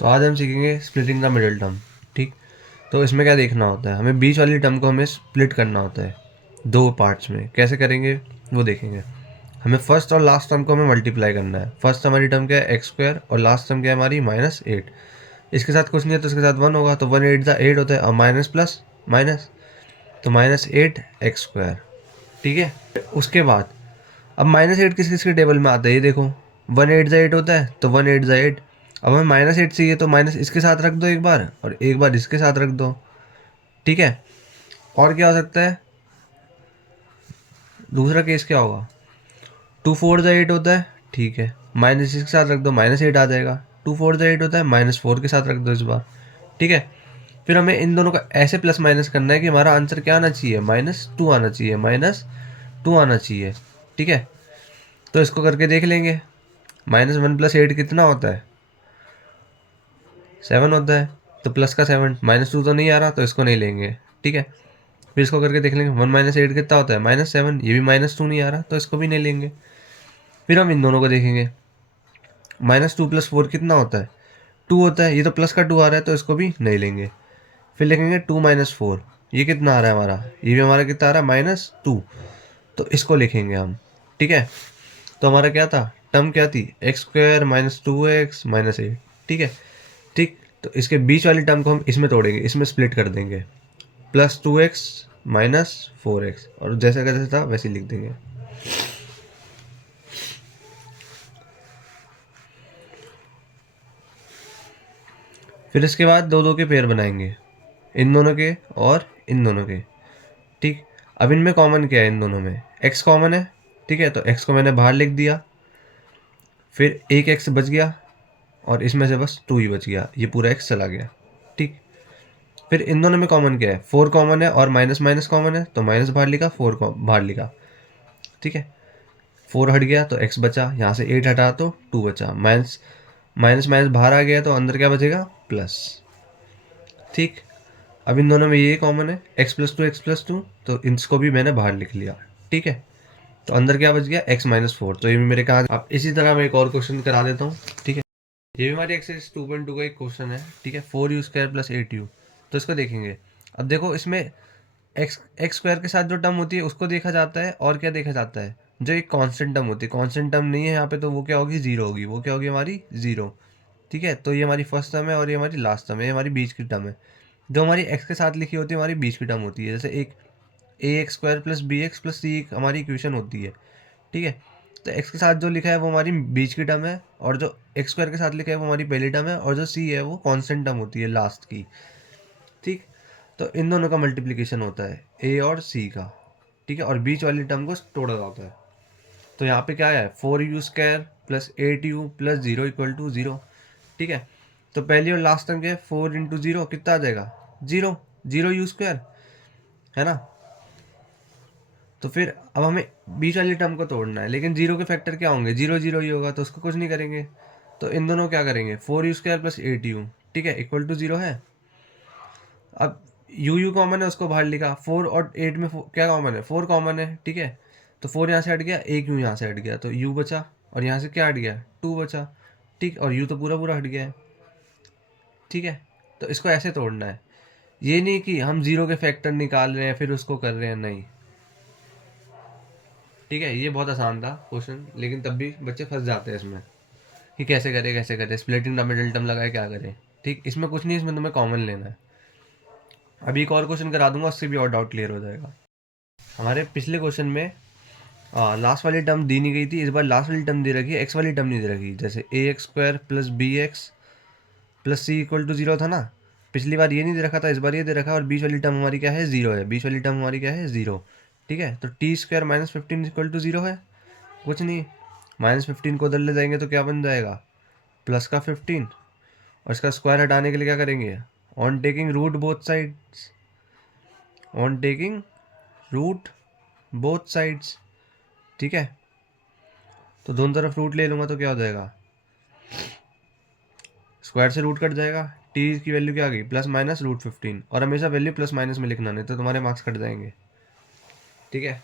तो आज हम सीखेंगे स्प्लिटिंग द मिडिल टर्म। ठीक, तो इसमें क्या देखना होता है, हमें बीच वाली टर्म को हमें स्प्लिट करना होता है दो पार्ट्स में। कैसे करेंगे वो देखेंगे। हमें फर्स्ट और लास्ट टर्म को हमें मल्टीप्लाई करना है। फर्स्ट हमारी टर्म क्या है एक्स स्क्वायर और लास्ट टर्म क्या है हमारी -8। इसके साथ कुछ नहीं है तो इसके साथ 1 होगा, तो 1 8 होता है और माइनस प्लस माइनस, तो -8 x²। ठीक है, उसके बाद अब -8 किस किस के टेबल में आता है ये देखो। 1 8 होता है तो 1 8। अब हमें -8 चाहिए तो माइनस इसके साथ रख दो एक बार और एक बार इसके साथ रख दो। ठीक है, और क्या हो सकता है, दूसरा केस क्या होगा, 2 4 8 होता है। ठीक है, माइनस इसके साथ रख दो, -8 आ जाएगा। 2 4 8 होता है, -4 के साथ रख दो इस बार। ठीक है, फिर हमें इन दोनों का ऐसे प्लस माइनस करना है कि हमारा आंसर क्या आना चाहिए, -2 आना चाहिए, -2 आना चाहिए। ठीक है, तो इसको करके देख लेंगे। -1 + 8 कितना होता है, 7 होता है। तो प्लस का 7, -2 तो नहीं आ रहा तो इसको नहीं लेंगे। ठीक है, फिर इसको करके देख लेंगे। 1 - 8 कितना होता है, -7। ये भी -2 नहीं आ रहा तो इसको भी नहीं लेंगे। फिर हम इन दोनों को देखेंगे। -2 + 4 कितना होता है, 2 होता है। ये तो प्लस का 2 आ रहा है तो इसको भी नहीं लेंगे। फिर लिखेंगे 2 - 4, ये कितना आ रहा है हमारा, ये भी हमारा कितना आ रहा है, -2। तो इसको लिखेंगे हम। ठीक है, तो हमारा क्या था, टर्म क्या थी, x² -2x -8। ठीक है, ठीक, तो इसके बीच वाली टर्म को हम इसमें तोड़ेंगे, इसमें स्प्लिट कर देंगे। +2x -4x, और जैसा का जैसा था वैसे ही लिख देंगे। फिर इसके बाद दो दो के पेयर बनाएंगे, इन दोनों के और इन दोनों के। ठीक, अब इनमें कॉमन क्या है, इन दोनों में x कॉमन है। ठीक है, तो x को मैंने बाहर लिख दिया। फिर एक x बच गया और इसमें से बस 2 ही बच गया, ये पूरा x चला गया। ठीक, फिर इन दोनों में कॉमन क्या है, 4 कॉमन है और माइनस माइनस कॉमन है, तो माइनस बाहर लिखा, 4 को बाहर लिखा। ठीक है, 4 हट गया तो x बचा, यहाँ से 8 हटा तो 2 बचा। माइनस माइनस माइनस बाहर आ गया तो अंदर क्या बचेगा, प्लस। ठीक, अब इन दोनों में ये कॉमन है, x + 2 तो इसको भी मैंने बाहर लिख लिया। ठीक है, तो अंदर क्या बच गया, x - 4, तो ये भी मेरे कहाँ। अब इसी तरह मैं एक और क्वेश्चन करा देता हूँ। ठीक है, ये भी हमारी एक्सरसाइज 2.2 का एक क्वेश्चन है। ठीक है, 4u² + 8u। तो इसको देखेंगे। अब देखो इसमें x² के साथ जो टर्म होती है उसको देखा जाता है, और क्या देखा जाता है, जो एक कांस्टेंट टर्म होती है। कांस्टेंट टर्म नहीं है यहाँ पे तो वो क्या होगी, 0 होगी। वो क्या होगी हमारी, 0। ठीक है, तो ये हमारी फर्स्ट टर्म है और ये हमारी लास्ट टर्म है, ये हमारी बीच की टर्म है। जो हमारी x के साथ लिखी होती है हमारी बीच की टर्म होती है। जैसे एक ax² + bx + c हमारी इक्वेशन होती है। ठीक है, तो x के साथ जो लिखा है वो हमारी बीच की टर्म है, और जो x² के साथ लिखा है वो हमारी पहली टर्म है, और जो c है वो कांस्टेंट टर्म होती है लास्ट की। ठीक, तो इन दोनों का मल्टीप्लिकेशन होता है a और c का। ठीक है, और बीच वाली टर्म को तोड़ा जाता है। तो यहाँ पे क्या है, 4u² + 8u + 0 = 0। ठीक है, तो पहली और लास्ट टर्म क्या है, 4 × 0 कितना आ जाएगा, 0। 0u², है ना। तो फिर अब हमें बीच वाली टर्म को तोड़ना है, लेकिन 0 के फैक्टर क्या होंगे, 0 0 ही होगा, तो उसको कुछ नहीं करेंगे। तो इन दोनों क्या करेंगे, 4u² + 8u, ठीक है, = 0 है। अब यू कॉमन है, उसको बाहर लिखा। 4 और 8 में क्या कॉमन है, 4 कॉमन है। ठीक है, तो 4 यहाँ से हट गया, एक यू यहाँ से हट गया, तो u बचा, और यहाँ से क्या हट गया, 2 बचा। ठीक, और u तो पूरा पूरा हट गया है। ठीक है, तो इसको ऐसे तोड़ना है, ये नहीं कि हम 0 के फैक्टर निकाल रहे हैं फिर उसको कर रहे हैं, नहीं। ठीक है, ये बहुत आसान था क्वेश्चन, लेकिन तब भी बच्चे फंस जाते हैं इसमें कि कैसे करें स्प्लिटिंग द मिडिल टर्म लगाए क्या करें। ठीक, इसमें कुछ नहीं, इसमें तुम्हें कॉमन लेना है। अभी एक और क्वेश्चन करा दूंगा, उससे भी और डाउट क्लियर हो जाएगा। हमारे पिछले क्वेश्चन में लास्ट वाली टर्म दी नहीं गई थी, इस बार लास्ट वाली टर्म दे रखी है, एक्स वाली टर्म नहीं दे रखी। जैसे ax² + bx + c = 0 था ना, पिछली बार ये नहीं दे रखा था, इस बार ये दे रखा है, और बीच वाली टर्म हमारी क्या है, 0 है। बीच वाली टर्म हमारी क्या है, 0। ठीक है, तो t² - 15 = 0 है, कुछ नहीं। -15 को उधर ले जाएंगे तो क्या बन जाएगा, +15, और इसका स्क्वायर हटाने के लिए क्या करेंगे, on taking root both sides, on taking root both sides. ठीक है, तो दोनों तरफ रूट ले लूँगा तो क्या हो जाएगा, स्क्वायर से रूट कट जाएगा। टी की वैल्यू क्या आ गई, +- √15, और हमेशा वैल्यू प्लस माइनस में लिखना, नहीं तो तुम्हारे मार्क्स कट जाएंगे। ठीक है,